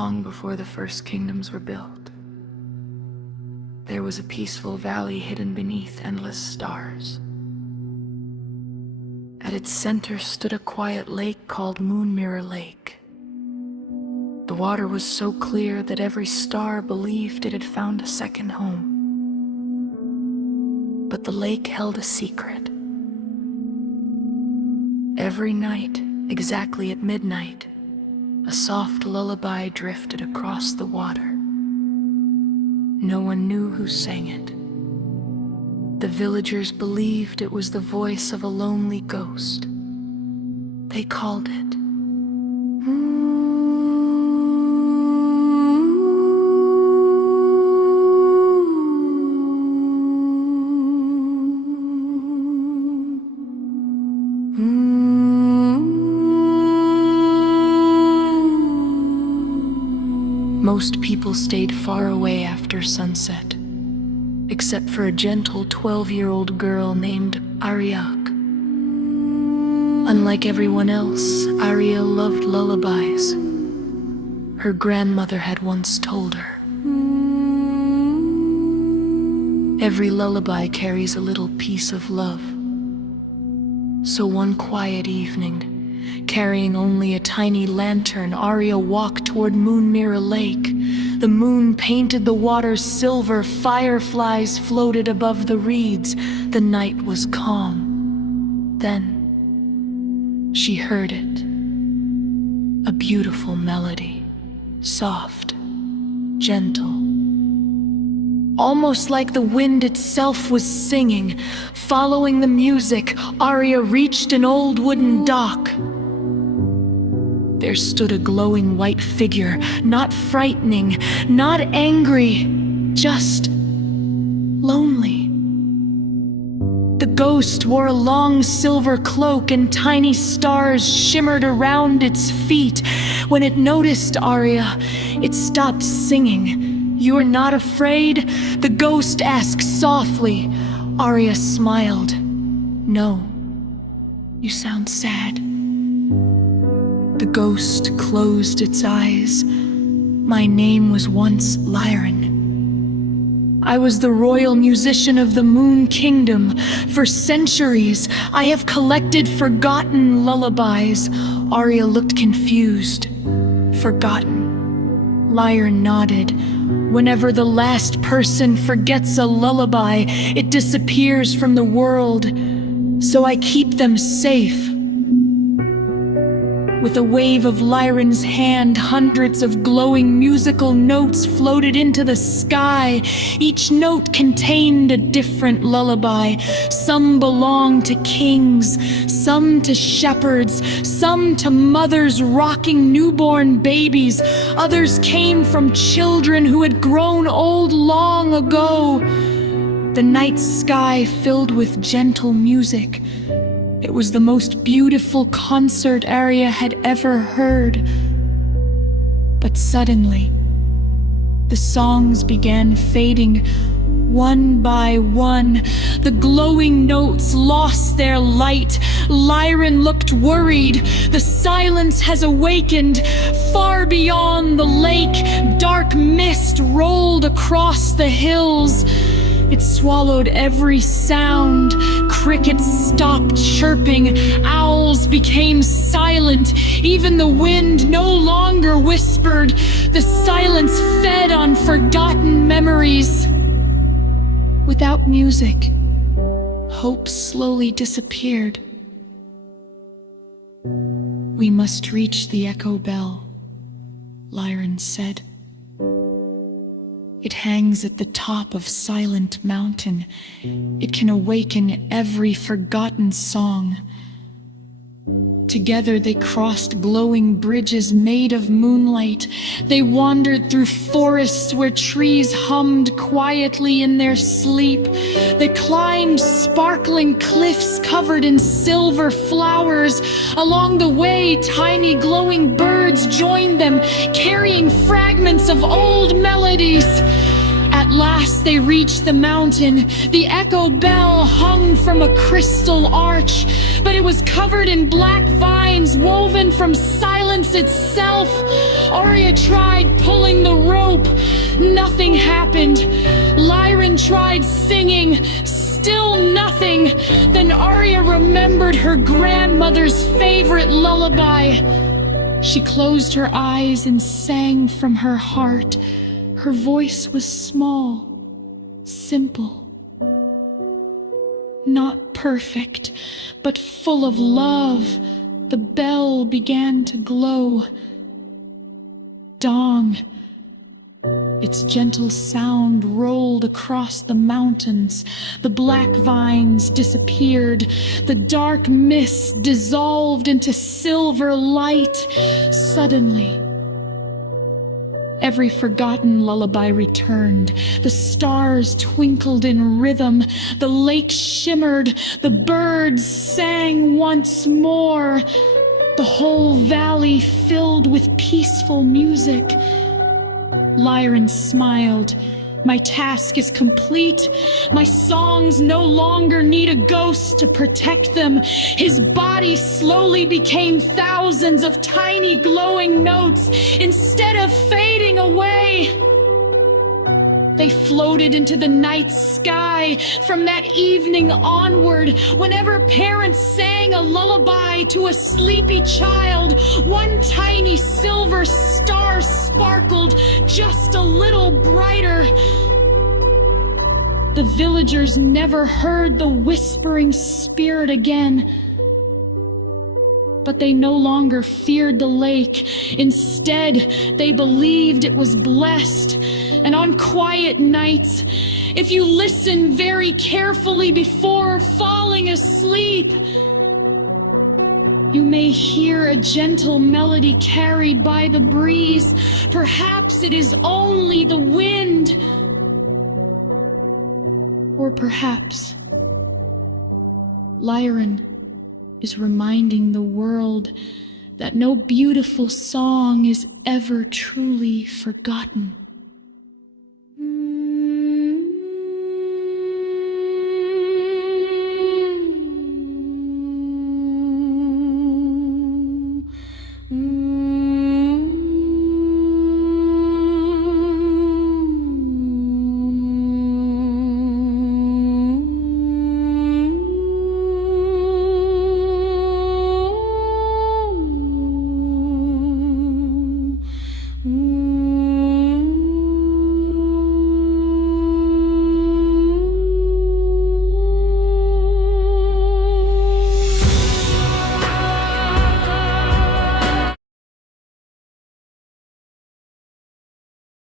long before the first kingdoms were built. There was a peaceful valley hidden beneath endless stars. At its center stood a quiet lake called Moon Mirror Lake. The water was so clear that every star believed it had found a second home. But the lake held a secret. Every night, exactly at midnight, a soft lullaby drifted across the water. No one knew who sang it. The villagers believed it was the voice of a lonely ghost. They called it Most people stayed far away after sunset, except for a gentle 12-year-old girl named Ariak. Unlike everyone else, Aria loved lullabies. Her grandmother had once told her, "Every lullaby carries a little piece of love." So one quiet evening, carrying only a tiny lantern, Aria walked toward Moon Mirror Lake. The moon painted the water silver, fireflies floated above the reeds. The night was calm. Then she heard it. A beautiful melody, soft, gentle. Almost like the wind itself was singing. Following the music, Aria reached an old wooden dock. There stood a glowing white figure, not frightening, not angry, just lonely. The ghost wore a long silver cloak and tiny stars shimmered around its feet. When it noticed Aria, it stopped singing. "You're not afraid?" the ghost asked softly. Aria smiled. "No, you sound sad." The ghost closed its eyes. "My name was once Lyran. I was the royal musician of the Moon Kingdom. For centuries, I have collected forgotten lullabies." Aria looked confused. "Forgotten?" Lyran nodded. "Whenever the last person forgets a lullaby, it disappears from the world. So I keep them safe." With a wave of Lyran's hand, hundreds of glowing musical notes floated into the sky. Each note contained a different lullaby. Some belonged to kings, some to shepherds, some to mothers rocking newborn babies. Others came from children who had grown old long ago. The night sky filled with gentle music. It was the most beautiful concert Aria had ever heard. But suddenly, the songs began fading. One by one, the glowing notes lost their light. Lyran looked worried. "The silence has awakened." Far beyond the lake, dark mist rolled across the hills. It swallowed every sound. Crickets stopped chirping. Owls became silent. Even the wind no longer whispered. The silence fed on forgotten memories. Without music, hope slowly disappeared. "We must reach the echo bell," Lyran said. "It hangs at the top of Silent Mountain. It can awaken every forgotten song." Together they crossed glowing bridges made of moonlight. They wandered through forests where trees hummed quietly in their sleep. They climbed sparkling cliffs covered in silver flowers. Along the way, tiny glowing birds joined them, carrying fragments of old melodies. At last they reached the mountain. The echo bell hung from a crystal arch, but it was covered in black vines woven from silent silence itself. Arya tried pulling the rope. Nothing happened. Lyran tried singing. Still nothing. Then Arya remembered her grandmother's favorite lullaby. She closed her eyes and sang from her heart. Her voice was small, simple. Not perfect, but full of love. The bell began to glow. Dong. Its gentle sound rolled across the mountains. The black vines disappeared. The dark mist dissolved into silver light. Suddenly, every forgotten lullaby returned. The stars twinkled in rhythm. The lake shimmered. The birds sang once more. The whole valley filled with peaceful music. Lyran smiled. My task is complete. My songs no longer need a ghost to protect them. His body slowly became thousands of tiny glowing notes. Instead of fading away, they floated into the night sky. From that evening onward, whenever parents sang a lullaby to a sleepy child, one tiny silver star sparkled just a little brighter. The villagers never heard the whispering spirit again. But they no longer feared the lake. Instead, they believed it was blessed. And on quiet nights, if you listen very carefully before falling asleep, you may hear a gentle melody carried by the breeze. Perhaps it is only the wind. Or perhaps Lyran is reminding the world that no beautiful song is ever truly forgotten.